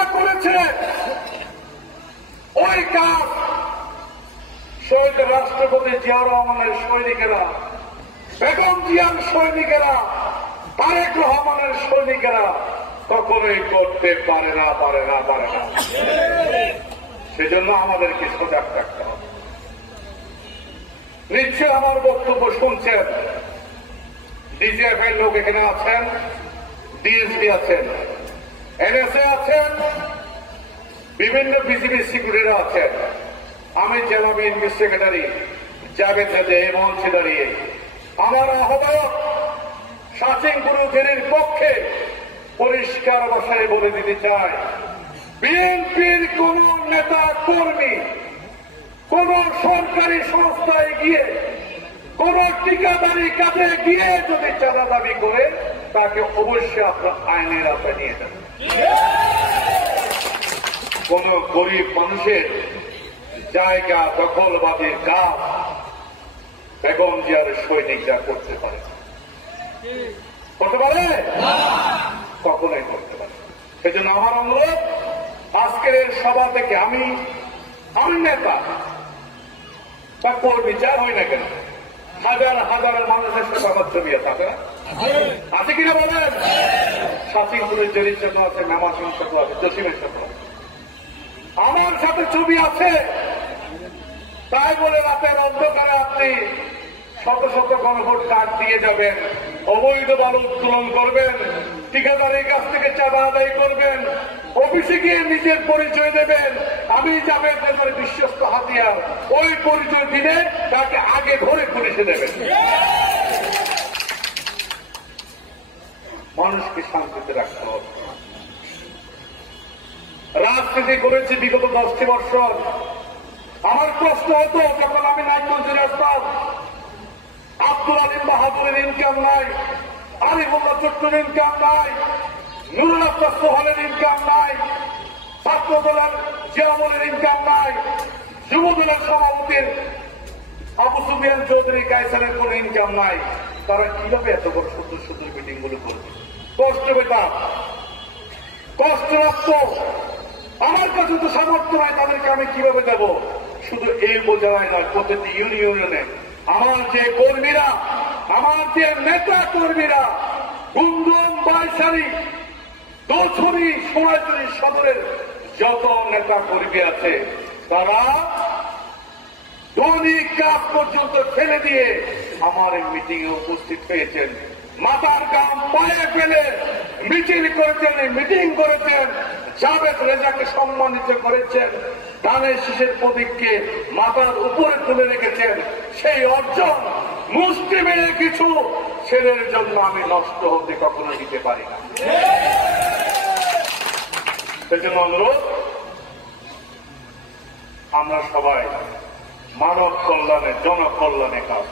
যা করেছে ওই কাজ শহীদ রাষ্ট্রপতি জিয়া রহমানের সৈনিকেরা, বেগম জিয়ার সৈনিকেরা, তারেক রহমানের সৈনিকেরা কখনোই করতে পারে না। সেজন্য আমাদেরকে সজাগ থাকতে হবে। নিশ্চয় আমার বক্তব্য শুনছেন, ডিজিএফ এর লোক এখানে আছেন, ডিএসপি আছেন, এনএসএ আছেন, বিভিন্ন বিজিবি সিকিউরিটিরা আছেন। আমি জেলা বিএনপি সেক্রেটারি জাভেদ হাতে এই মঞ্চে দাঁড়িয়ে আমার আহ্বায়ক শাসিনপুর জেলের পক্ষে পরিষ্কার ভাষায় বলে দিতে চাই, বিএনপির কোন নেতা কর্মী কোন সরকারি সংস্থায় গিয়ে কোন ঠিকাদারি কাজে গিয়ে যদি চাঁদা দাবি করে তাকে অবশ্যই আপনার আইনের আওতায় নিয়ে যাবেন। কোন গরিব মানুষের জায়গা দখলবাদীর কাজ বেগম জিয়ার সৈনিকরা করতে পারে, কখনোই করতে পারে। সেজন্য আমার অনুরোধ, আজকের সভা থেকে আমি নেতা বা কর্মী যা হই না কেন, হাজার হাজার মানুষের সাথে আমার ছবি আছে, আছে কিনা বলেন? শাসিনপুরের জেলির সাথে আছে, নামাসিং সাথে আছে, জসিমের সাথে আছে, আমার সাথে ছবি আছে। তাই বলে রাতের অন্ধকারে আপনি শত শত গণভোট কার্ড দিয়ে যাবেন, অবৈধ বালু উত্তোলন করবেন, ঠিকাদারের কাছ থেকে চাঁদা আদায় করবেন, অফিসে গিয়ে নিজের পরিচয় দেবেন, আমি জাভেদ হাতের বিশ্বস্ত হাতিয়ার, ওই পরিচয় দিলে তাকে আগে ধরে পুলিশে দেবেন। মানুষকে শান্তিতে রাখতে হবে। রাজনীতি করেছি বিগত 10টি বছর। আমার প্রশ্ন হতো, যখন আমি নাইমঞ্জুর আসতাম, আব্দুল আলিম বাহাদুরের ইনকাম নাই, আরিফুল্লাহ চট্টুর ইনকাম নাই, নুরুল আব্বাস সোহানের ইনকাম নাই, ছাত্র দলের জিয়ামলের ইনকাম নাই, যুব দলের সভাপতির আবু সুফিয়ান চৌধুরী কায়সারের কোন ইনকাম নাই। তারা কিভাবে এত বড় সুন্দর সুন্দর মিটিং গুলো করবে? কষ্ট পেতাম, কষ্ট রাখত। আমার কাছে তো সামর্থ্য নাই, তাদেরকে আমি কিভাবে দেব? শুধু এই বোঝাই নয়, প্রতিটি ইউনিয়নে আমার যে কর্মীরা, আমার যে নেতা কর্মীরা, গুমদুম, বাইশালী, দোছড়ি, সোনাইছড়ি সদরের যত নেতা কর্মী আছে, তারা দৈনিক কাজ পর্যন্ত ফেলে দিয়ে আমার এই মিটিং এ উপস্থিত হয়েছেন। মাথার গাম পায়ে ফেলে মিছিল করেছেন, মিটিং করেছেন, জাভেদ রেজাকে সম্মানিত করেছেন, ধানের শীষের প্রতীককে মাথার উপরে তুলে রেখেছেন। সেই অর্জন মুসলিমের কিছু ছেলের জন্য আমি নষ্ট হতে কখনো দিতে পারি না। সেজন্য অনুরোধ, আমরা সবাই মানব কল্যাণে, জনকল্যাণে কাজ